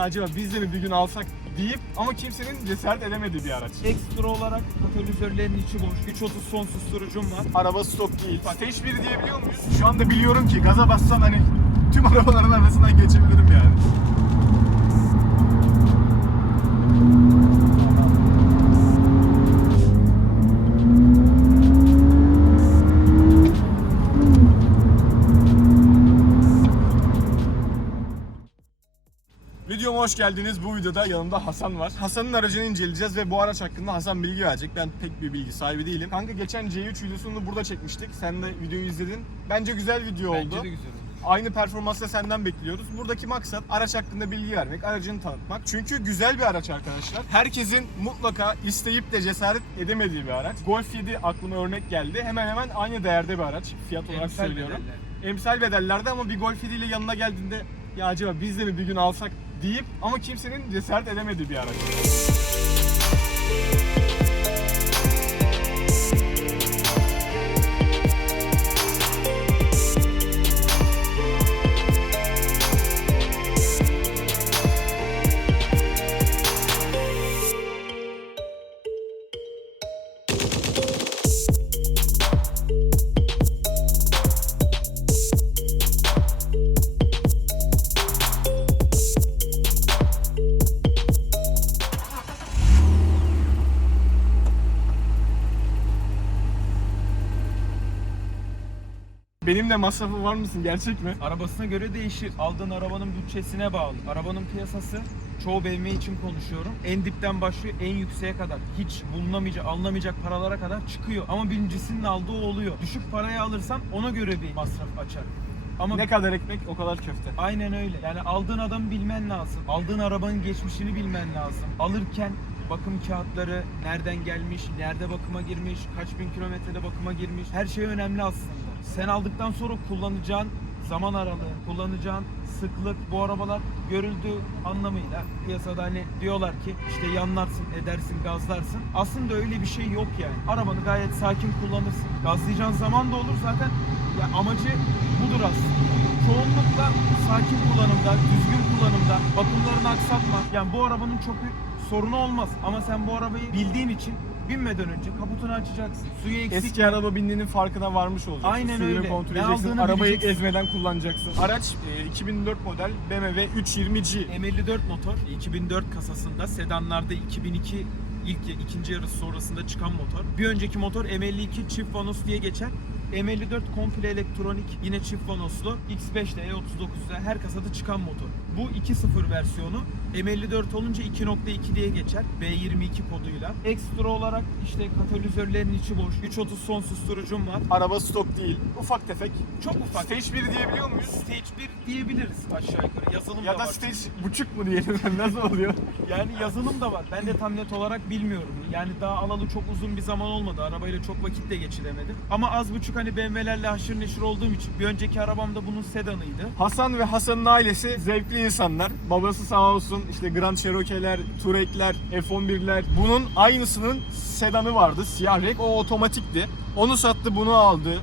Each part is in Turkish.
Ya acaba biz de mi bir gün alsak deyip ama kimsenin cesaret edemediği bir araç. Ekstra olarak katalizörlerin içi boş. 330 son susturucum var. Araba stok değil. Stage 1 diyebiliyor muyuz? Şu anda biliyorum ki gaza bassam hani tüm arabaların arasından geçebilirim yani. Hoş geldiniz. Bu videoda yanımda Hasan var. Hasan'ın aracını inceleyeceğiz ve bu araç hakkında Hasan bilgi verecek. Ben pek bir bilgi sahibi değilim. Kanka geçen C3 videosunu burada çekmiştik. Sen de videoyu izledin. Bence güzel video oldu. Bence de güzel oldu. Aynı performansla senden bekliyoruz. Buradaki maksat araç hakkında bilgi vermek, aracını tanıtmak. Çünkü güzel bir araç arkadaşlar. Herkesin mutlaka isteyip de cesaret edemediği bir araç. Golf 7 aklıma örnek geldi. Hemen hemen aynı değerde bir araç. Fiyat olarak Emsal söylüyorum. bedeller. Emsal bedellerde ama bir Golf 7 ile yanına geldiğinde ya acaba biz de mi bir gün alsak deyip ama kimsenin cesaret edemediği bir araç. Benimle masrafı var mısın gerçek mi? Arabasına göre değişir. Aldığın arabanın bütçesine bağlı. Arabanın piyasası çoğu BMW için konuşuyorum. En dipten başlıyor en yükseğe kadar. Hiç bulunamayacak, alınamayacak paralara kadar çıkıyor. Ama birincisinin aldığı oluyor. Düşük paraya alırsan ona göre bir masraf açar. Ama Ne kadar ekmek o kadar köfte. Aynen öyle. Yani aldığın adamı bilmen lazım. Aldığın arabanın geçmişini bilmen lazım. Alırken bakım kağıtları nereden gelmiş, nerede bakıma girmiş, kaç bin kilometrede bakıma girmiş. Her şey önemli aslında. Sen aldıktan sonra kullanacağın zaman aralığı, kullanacağın sıklık bu arabalar görüldüğü anlamıyla piyasada hani diyorlar ki işte yanlarsın, edersin, gazlarsın. Aslında öyle bir şey yok yani. Arabanı gayet sakin kullanırsın. Gazlayacağın zaman da olur zaten. Ya amacı budur aslında. Çoğunlukla sakin kullanımda, düzgün kullanımda, bakımlarını aksatma. Yani bu arabanın çok bir sorunu olmaz. Ama sen bu arabayı bildiğin için binmeden önce kaputunu açacaksın. Suyu eksik Eski araba bindiğinin farkına varmış olacaksın. Aynen Suyunu öyle. kontrol Ne edeceksin. aldığını Arabayı bileceksin. ezmeden kullanacaksın. Araç e, 2004 model BMW 320G. M54 motor 2004 kasasında sedanlarda 2002 ilk ikinci yarısı sonrasında çıkan motor. Bir önceki motor M52 çift vanos diye geçer. M54 komple elektronik yine çift vanoslu X5'te E39'da her kasada çıkan motor. Bu 2.0 versiyonu M54 olunca 2.2 diye geçer B22 koduyla. Ekstra olarak işte katalizörlerin içi boş. 330 son susturucum var. Araba stok değil. Ufak tefek. Çok ufak. Stage 1 diyebiliyor muyuz? Stage 1 diyebiliriz aşağı yukarı. Yazılım Ya da da var. stage buçuk mu diyelim nasıl oluyor? Yani yazılım da var. Ben de tam net olarak bilmiyorum. Yani daha alalı çok uzun bir zaman olmadı. Arabayla çok vakit de geçiremedim. Ama az buçuk hani BMW'lerle haşır neşir olduğum için bir önceki arabam da bunun sedanıydı. Hasan ve Hasan'ın ailesi zevkli insanlar. Babası sağ olsun işte Grand Cherokee'ler, Touareg'ler, F11'ler. Bunun aynısının sedanı vardı. Siyah renk. O otomatikti. Onu sattı bunu aldı.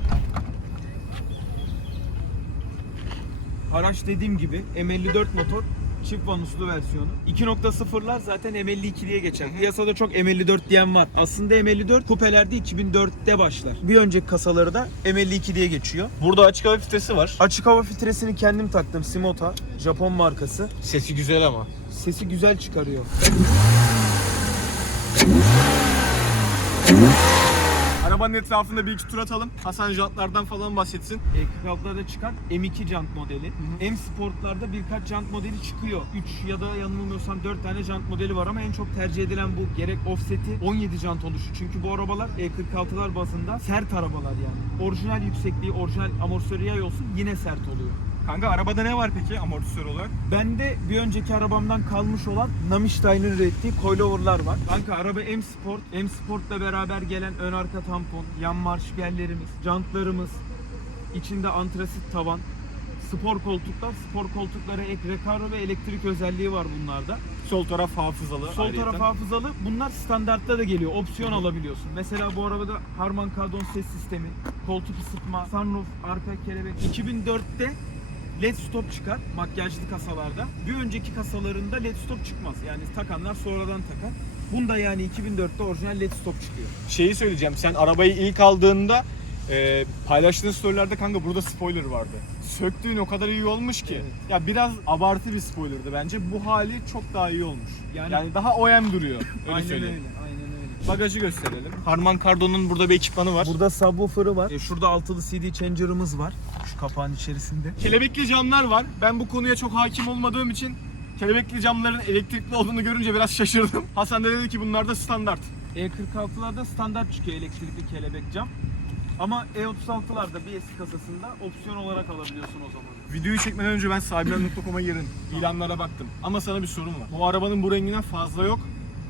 Araç dediğim gibi M54 motor çift vanuslu versiyonu. 2.0'lar zaten M52 diye geçer. Piyasada çok M54 diyen var. Aslında M54 kupelerde 2004'te başlar. Bir önceki kasaları da M52 diye geçiyor. Burada açık hava filtresi var. Açık hava filtresini kendim taktım. Simota. Japon markası. Sesi güzel ama. Sesi güzel çıkarıyor. Arabanın etrafında bir iki tur atalım. Hasan jantlardan falan bahsetsin. E46'larda çıkan M2 jant modeli. M Sport'larda birkaç jant modeli çıkıyor. 3 ya da yanılmıyorsam 4 tane jant modeli var ama en çok tercih edilen bu. Gerek offset'i 17 jant oluşu. Çünkü bu arabalar E46'lar bazında sert arabalar yani. Orijinal yüksekliği, orijinal amortisör yay olsun yine sert oluyor. Kanka arabada ne var peki amortisör olarak? Bende bir önceki arabamdan kalmış olan Namistein'in ürettiği coilover'lar var. Kanka araba M Sport, M Sport'la beraber gelen ön arka tampon, yan marşpiyerlerimiz, jantlarımız, içinde antrasit tavan, spor koltuklar, spor koltuklara ek rekaro ve elektrik özelliği var bunlarda. Sol taraf hafızalı. Sol ayrıyeten. taraf hafızalı. Bunlar standartta da geliyor. Opsiyon alabiliyorsun. Mesela bu arabada Harman Kardon ses sistemi, koltuk ısıtma, sunroof, arka kelebek. 2004'te LED stop çıkar makyajlı kasalarda. Bir önceki kasalarında LED stop çıkmaz. Yani takanlar sonradan takar. Bunda yani 2004'te orijinal LED stop çıkıyor. Şeyi söyleyeceğim. Sen arabayı ilk aldığında e, paylaştığın storylerde kanka burada spoiler vardı. Söktüğün o kadar iyi olmuş ki. Evet. Ya biraz abartı bir spoilerdı bence. Bu hali çok daha iyi olmuş. Yani, Yani- daha OM duruyor. Öyle aynen söyleyeyim. öyle. Bagajı gösterelim. Harman Kardon'un burada bir ekipmanı var. Burada subwoofer'ı var. E, şurada altılı CD changer'ımız var. Şu kapağın içerisinde. Kelebekli camlar var. Ben bu konuya çok hakim olmadığım için kelebekli camların elektrikli olduğunu görünce biraz şaşırdım. Hasan da dedi ki bunlar da standart. E46'larda standart çıkıyor elektrikli kelebek cam. Ama E36'larda bir eski kasasında opsiyon olarak alabiliyorsun o zaman. Videoyu çekmeden önce ben sahibinden.com'a girin. ilanlara baktım. Ama sana bir sorun var. Bu arabanın bu renginden fazla yok.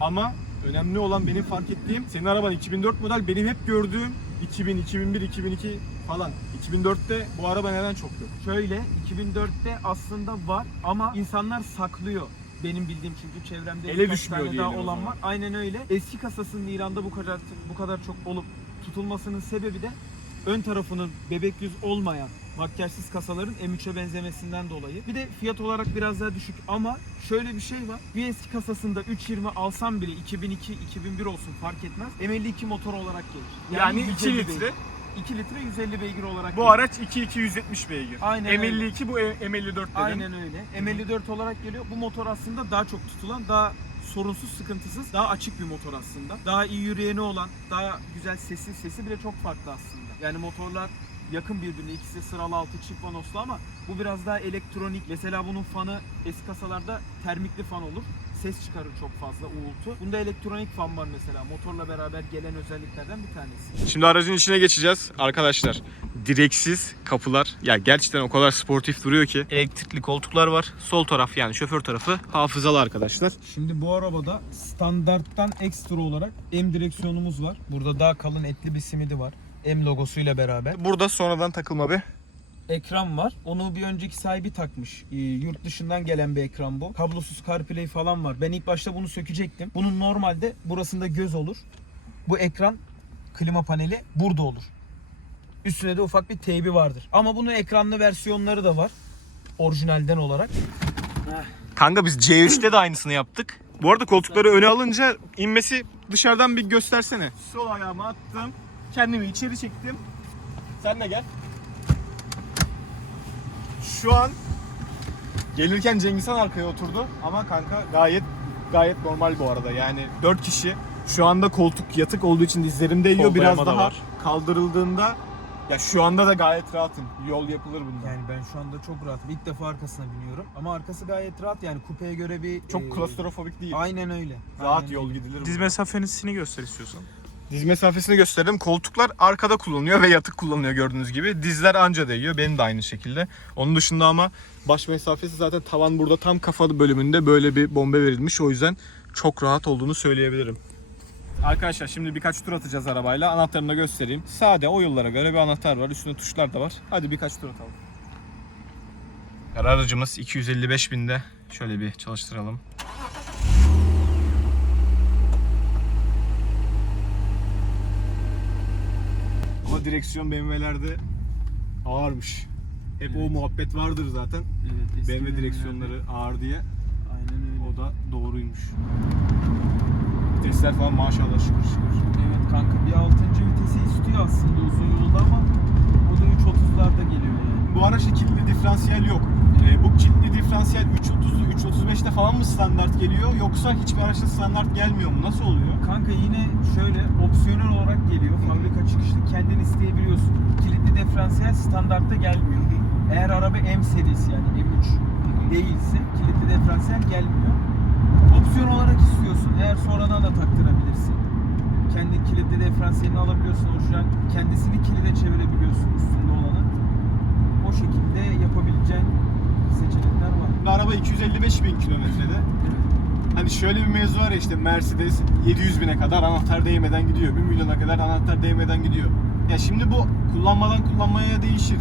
Ama önemli olan benim fark ettiğim senin araban 2004 model benim hep gördüğüm 2000, 2001, 2002 falan. 2004'te bu araba neden çok yok? Şöyle 2004'te aslında var ama insanlar saklıyor. Benim bildiğim çünkü çevremde Ele birkaç düşmüyor tane daha diyelim o olan zaman. var. Aynen öyle. Eski kasasının İran'da bu kadar bu kadar çok olup tutulmasının sebebi de ön tarafının bebek yüz olmayan makyajsız kasaların M3'e benzemesinden dolayı. Bir de fiyat olarak biraz daha düşük ama şöyle bir şey var. Bir eski kasasında 320 alsam bile 2002 2001 olsun fark etmez. M52 motor olarak gelir. Yani 150 2 litre. beygir. 2 litre 150 beygir olarak Bu gelir. araç 2270 beygir. Aynen M52 bu M54 dedim. Aynen öyle. M54 olarak geliyor. Bu motor aslında daha çok tutulan, daha sorunsuz, sıkıntısız, daha açık bir motor aslında. Daha iyi yürüyeni olan, daha güzel sesi, sesi bile çok farklı aslında. Yani motorlar yakın birbirine. İkisi sıralı altı çift vanoslu ama bu biraz daha elektronik. Mesela bunun fanı eski kasalarda termikli fan olur. Ses çıkarır çok fazla uğultu. Bunda elektronik fan var mesela. Motorla beraber gelen özelliklerden bir tanesi. Şimdi aracın içine geçeceğiz arkadaşlar. Direksiz kapılar. Ya gerçekten o kadar sportif duruyor ki. Elektrikli koltuklar var. Sol taraf yani şoför tarafı hafızalı arkadaşlar. Şimdi bu arabada standarttan ekstra olarak M direksiyonumuz var. Burada daha kalın etli bir simidi var. M logosuyla beraber. Burada sonradan takılma bir. Ekran var. Onu bir önceki sahibi takmış. Ee, yurt dışından gelen bir ekran bu. Kablosuz CarPlay falan var. Ben ilk başta bunu sökecektim. Bunun normalde burasında göz olur. Bu ekran klima paneli burada olur. Üstüne de ufak bir teybi vardır. Ama bunun ekranlı versiyonları da var. Orijinalden olarak. Kanka biz C3'te de aynısını yaptık. Bu arada koltukları öne alınca inmesi dışarıdan bir göstersene. Sol ayağımı attım. Kendimi içeri çektim. Sen de gel. Şu an gelirken Cengizhan arkaya oturdu ama kanka gayet gayet normal bu arada. Yani 4 kişi şu anda koltuk yatık olduğu için dizlerim değiyor. Sol Biraz dayama da daha var. kaldırıldığında ya şu anda da gayet rahatım. Yol yapılır bunda. Yani ben şu anda çok rahatım. İlk defa arkasına biniyorum. Ama arkası gayet rahat yani kupeye göre bir... Çok e, klostrofobik değil. Aynen öyle. Rahat Aynen yol öyle. gidilir. Diz bunda. mesafesini göster istiyorsan. Diz mesafesini gösterdim. Koltuklar arkada kullanılıyor ve yatık kullanılıyor gördüğünüz gibi. Dizler anca değiyor. Benim de aynı şekilde. Onun dışında ama baş mesafesi zaten tavan burada tam kafa bölümünde böyle bir bombe verilmiş. O yüzden çok rahat olduğunu söyleyebilirim. Arkadaşlar şimdi birkaç tur atacağız arabayla. Anahtarını da göstereyim. Sade o yıllara göre bir anahtar var. Üstünde tuşlar da var. Hadi birkaç tur atalım. Aracımız 255 binde. Şöyle bir çalıştıralım. Ama direksiyon BMW'lerde ağırmış. Hep o Evet. muhabbet vardır zaten. Evet, eski BMW direksiyonları ağır diye. Aynen öyle. O da doğruymuş. Vitesler falan maşallah şükür şükür. Evet kanka bir 6. vitesi istiyor aslında uzun yolda ama o da 3.30'larda geliyor yani. Bu araçta kilitli diferansiyel yok. Ee, bu kilitli diferansiyel 3.30'lu 3.35'te falan mı standart geliyor yoksa hiçbir araçta standart gelmiyor mu? Nasıl oluyor? Kanka yine şöyle opsiyonel olarak geliyor. Fabrika çıkışlı kendin isteyebiliyorsun. Kilitli diferansiyel standartta gelmiyor. Eğer araba M serisi yani M3 değilse kilitli diferansiyel gelmiyor. Opsiyon olarak istiyorsun. Eğer sonradan da taktırabilirsin. Kendi kilitli diferansiyelini alabiliyorsun. O şu kendisini kilide çevirebiliyorsun üstünde olanı. O şekilde yapabileceğin seçenekler var. Bu araba 255 bin kilometrede. Hani şöyle bir mevzu var ya işte Mercedes 700 bine kadar anahtar değmeden gidiyor. 1 milyona kadar anahtar değmeden gidiyor. Ya şimdi bu kullanmadan kullanmaya değişir.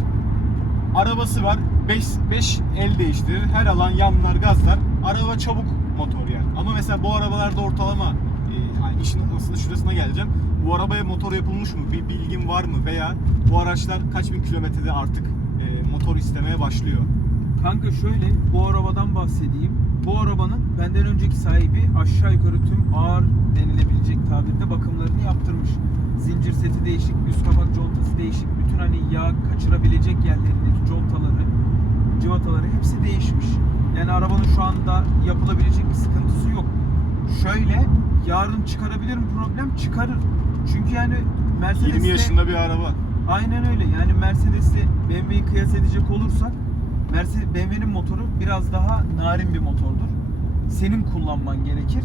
Arabası var 5 5 el değiştirir. Her alan yanlar gazlar. Araba çabuk motor yani. Ama mesela bu arabalarda ortalama e, hani işin aslında şurasına geleceğim. Bu arabaya motor yapılmış mı? Bir bilgin var mı? Veya bu araçlar kaç bin kilometrede artık e, motor istemeye başlıyor? Kanka şöyle bu arabadan bahsedeyim. Bu arabanın benden önceki sahibi aşağı yukarı tüm ağır denilebilecek tabirde bakımlarını yaptırmış. Zincir seti değişik, üst kapak contası değişik, bütün hani yağ kaçırabilecek yerlerindeki contaları, cıvataları hepsi değişmiş. Yani arabanın şu anda yapılabilecek bir sıkıntısı yok. Şöyle yarın çıkarabilir mi problem? Çıkarır. Çünkü yani Mercedes'te 20 yaşında bir araba. Aynen öyle. Yani Mercedes'i BMW'yi kıyas edecek olursak Mercedes BMW'nin motoru biraz daha narin bir motordur. Senin kullanman gerekir.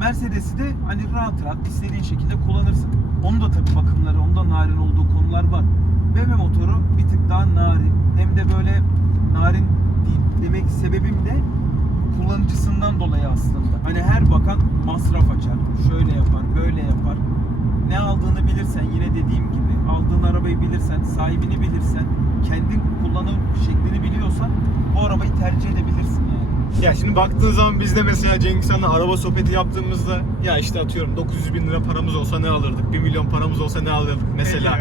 Mercedes'i de hani rahat rahat istediğin şekilde kullanırsın. Onun da tabii bakımları, onda narin olduğu konular var. BMW motoru bir tık daha narin. Hem de böyle narin demek sebebim de kullanıcısından dolayı aslında. Hani her bakan masraf açar. Şöyle yapar, böyle yapar. Ne aldığını bilirsen yine dediğim gibi aldığın arabayı bilirsen, sahibini bilirsen, kendin kullanım şeklini biliyorsan bu arabayı tercih edebilirsin yani. Ya şimdi baktığın zaman biz de mesela Cengiz Han'la araba sohbeti yaptığımızda ya işte atıyorum 900 bin lira paramız olsa ne alırdık? 1 milyon paramız olsa ne alırdık mesela.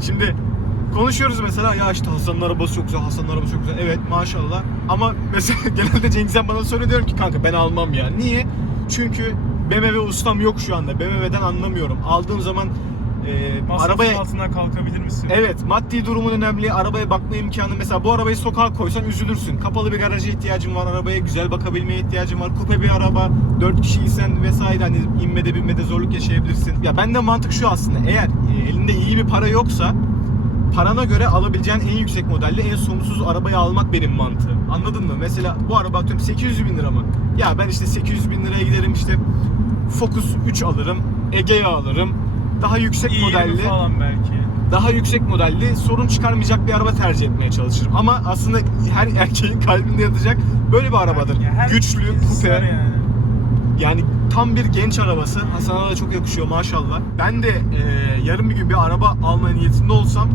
Şimdi konuşuyoruz mesela ya işte Hasan'ın arabası çok güzel, Hasan'ın arabası çok güzel. Evet maşallah. Ama mesela genelde Cengiz Han bana söylüyor diyorum ki kanka ben almam ya. Niye? Çünkü BMW ustam yok şu anda. BMW'den anlamıyorum. Aldığım zaman e, Masrafın arabaya altından kalkabilir misin? Evet, maddi durumun önemli. Arabaya bakma imkanı. Mesela bu arabayı sokağa koysan üzülürsün. Kapalı bir garaja ihtiyacın var. Arabaya güzel bakabilmeye ihtiyacın var. Kupe bir araba, 4 kişiysen vesaire hani inmede binmede zorluk yaşayabilirsin. Ya bende mantık şu aslında. Eğer e, elinde iyi bir para yoksa parana göre alabileceğin en yüksek modelde en sorunsuz arabayı almak benim mantığım. Anladın mı? Mesela bu araba atıyorum 800 bin lira mı? Ya ben işte 800 bin liraya giderim işte Focus 3 alırım, Egea alırım. Daha yüksek İyi modelli falan belki. daha yüksek modelli sorun çıkarmayacak bir araba tercih etmeye çalışırım. Ama aslında her erkeğin kalbinde yatacak böyle bir arabadır. Ya her Güçlü, ister kupe. yani. Yani tam bir genç arabası. Hasan'a da çok yakışıyor maşallah. Ben de e, yarın bir gün bir araba alma niyetinde olsam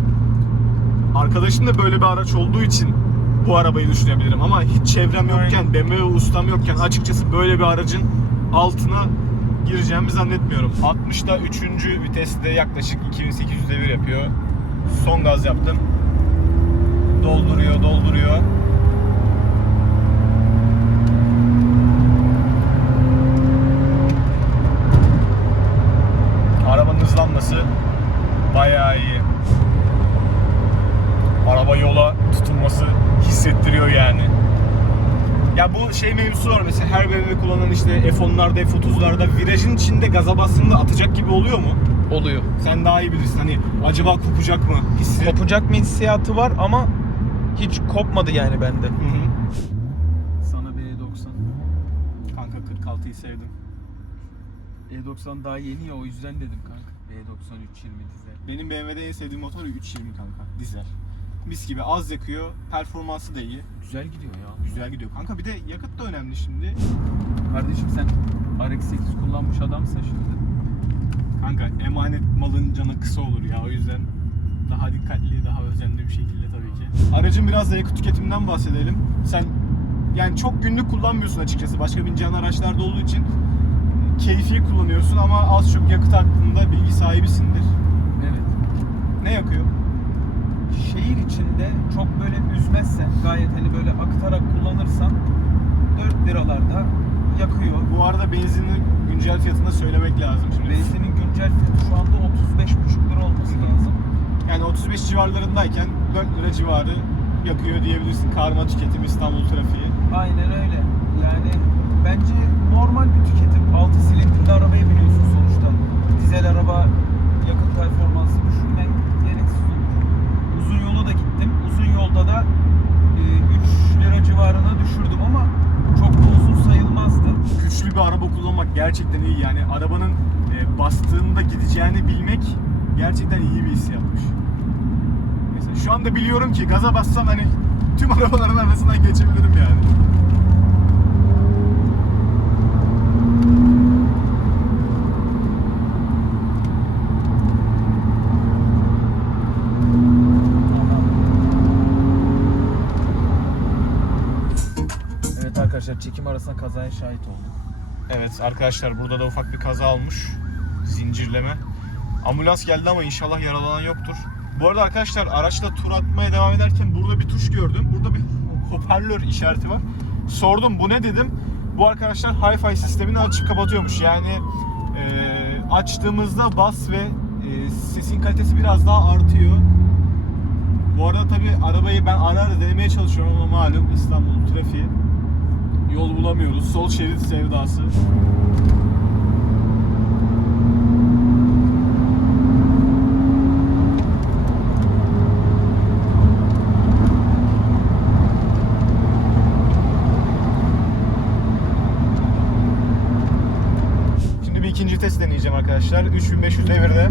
arkadaşım da böyle bir araç olduğu için bu arabayı düşünebilirim. Ama hiç çevrem yokken. BMW ustam yokken açıkçası böyle bir aracın altına gireceğimi zannetmiyorum. 60'da 3. viteste yaklaşık 2800 devir yapıyor. Son gaz yaptım. Dolduruyor, dolduruyor. Arabanın hızlanması bayağı iyi. Araba yola tutunması hissettiriyor yani. Ya bu şey mevzusu var mesela her BMW kullanan işte F10'larda F30'larda virajın içinde gaza bastığında atacak gibi oluyor mu? Oluyor. Sen daha iyi bilirsin hani acaba kopacak mı hissi. Kopacak mı hissiyatı var ama hiç kopmadı yani bende. Hı hı. Sana bir E90. Kanka 46'yı sevdim. E90 daha yeni ya o yüzden dedim kanka. E90 320 dizel. Benim BMW'de en sevdiğim motor 320 kanka dizel. Mis gibi az yakıyor, performansı da iyi. Güzel gidiyor ya. Güzel gidiyor. Kanka bir de yakıt da önemli şimdi. Kardeşim sen RX-8 kullanmış adamsın şimdi. Kanka emanet malın canı kısa olur ya o yüzden daha dikkatli, daha özenli bir şekilde tabii ki. Aracın biraz da yakıt tüketiminden bahsedelim. Sen yani çok günlük kullanmıyorsun açıkçası. Başka bineceğin araçlarda olduğu için keyfi kullanıyorsun ama az çok yakıt hakkında bilgi sahibisindir. Evet. Ne yakıyor? Şehir içinde çok böyle üzmezsen, gayet hani böyle aktarak kullanırsan 4 liralarda yakıyor. Bu arada benzinin güncel fiyatını da söylemek lazım şimdi. Benzinin güncel fiyatı şu anda 35,5 lira olması lazım. Yani 35 civarlarındayken 4 lira civarı yakıyor diyebilirsin. Karma tüketim İstanbul trafiği. Aynen öyle. Yani bence normal bir tüketim. 6 silindirli arabaya biniyorsun sonuçta. Dizel araba yakıt performansı düşünmek gereksiz olur. Uzun yola da gittim. Uzun yolda da e, 3 lira civarına düşürdüm ama çok da uzun sayılmazdı. güçlü bir araba kullanmak gerçekten iyi yani arabanın e, bastığında gideceğini bilmek gerçekten iyi bir hissiyatmış. Mesela şu anda biliyorum ki gaza bassam hani tüm arabaların arasından geçebilirim yani. Evet arkadaşlar çekim arasında kazaya şahit olduk. Evet arkadaşlar burada da ufak bir kaza olmuş. Zincirleme. Ambulans geldi ama inşallah yaralanan yoktur. Bu arada arkadaşlar araçla tur atmaya devam ederken burada bir tuş gördüm. Burada bir hoparlör işareti var. Sordum bu ne dedim. Bu arkadaşlar Hi-Fi sistemini açıp kapatıyormuş. Yani e, açtığımızda bas ve e, sesin kalitesi biraz daha artıyor. Bu arada tabi arabayı ben ara ara denemeye çalışıyorum ama malum İstanbul trafiği. Yol bulamıyoruz. Sol şerit sevdası. Şimdi bir ikinci test deneyeceğim arkadaşlar. 3500 devirde.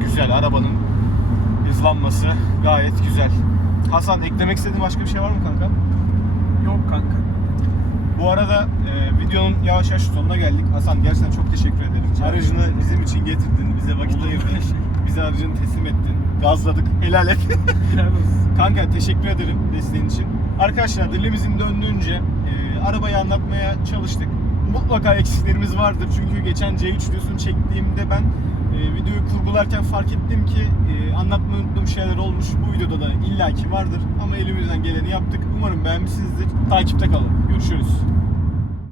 Güzel arabanın hızlanması gayet güzel. Eklemek istediğin başka bir şey var mı kanka? Yok kanka. Bu arada e, videonun yavaş yavaş sonuna geldik. Hasan gerçekten çok teşekkür ederim. Aracını bizim için getirdin, bize vakit ayırdın. Bize aracını teslim ettin. Gazladık. Helal et. Kanka teşekkür ederim desteğin için. Arkadaşlar dilimizin döndüğünce e, arabayı anlatmaya çalıştık. Mutlaka eksiklerimiz vardır çünkü geçen C3 videosunu çektiğimde ben e, videoyu kurgularken fark ettim ki e, anlatmayı unuttuğum şeyler olmuş. Bu videoda da illaki vardır ama elimizden geleni yaptık. Umarım beğenmişsinizdir. Takipte kalın. Görüşürüz.